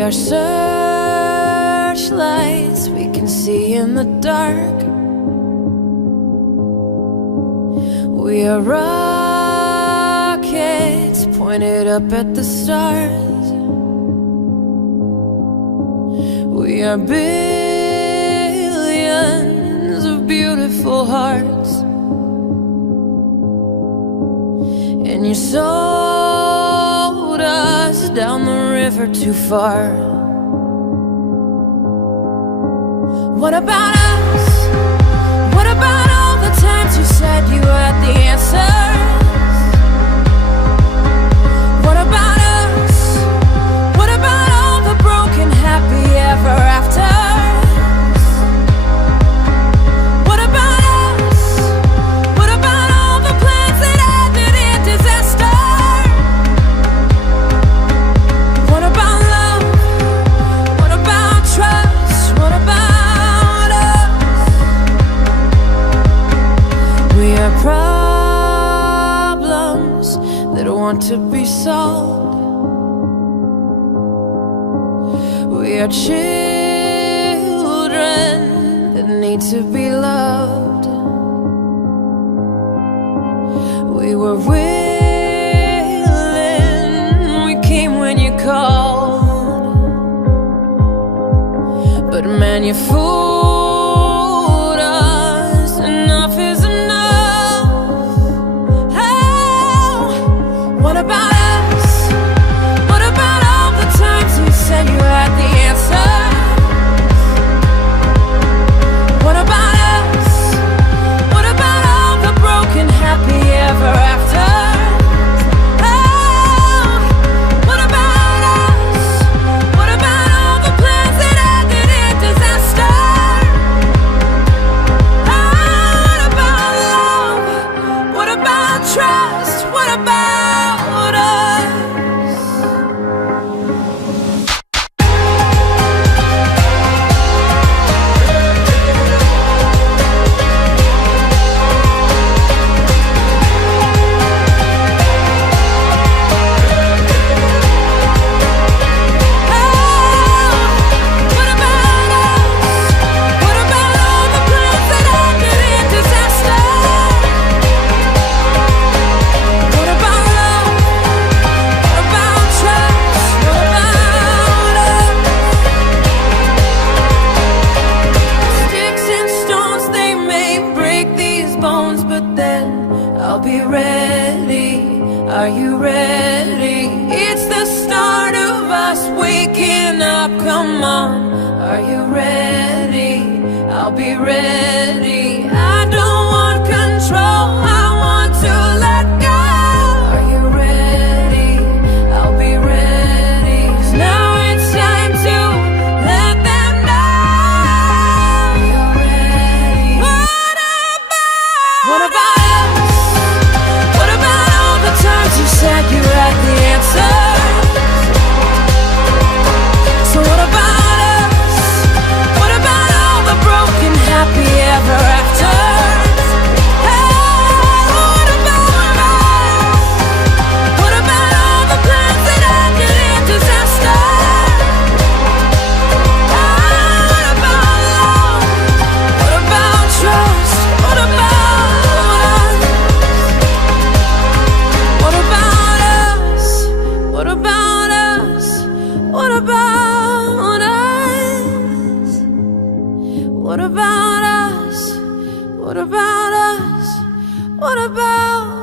We are searchlights we can see in the dark. We are rockets pointed up at the stars. We are billions of beautiful hearts. And you sold us down the river too far. What about us? What about all the times you said you had the answers? What about us? What about all the broken happy ever afters? What about us? What about all the plans that ended in disaster? What about love? What about trust? What about us? We are problems that want to be solved. We are children that need to be loved. We were willing, we came when you called. But man, you fooled us. Enough is enough. Oh, what about us? What about all the times you said you had the answer? What about us? What about all the broken happy ever after? Oh, what about us? What about all the plans that ended in disaster? Oh, what about love? What about trust? What about us? What about us? What about all the plans that ended in disaster? What about love? What about trust? What about us? Sticks and stones, they may break these bones, but then I'll be ready. Are you ready? It's the start of us waking up. Come on, are you ready? I'll be ready. I don't want control, I want to let go. Are you ready? I'll be ready. 'Cause now it's time to let them know. Are you ready? What about us? What about all the times you said you had the answer? So what about us? What about all the broken happy ever afters? Hey, what about us? What about all the plans that ended in disaster? What about love? What about trust? What about us? What about us? What about us? What about us? What about us? What about us? What about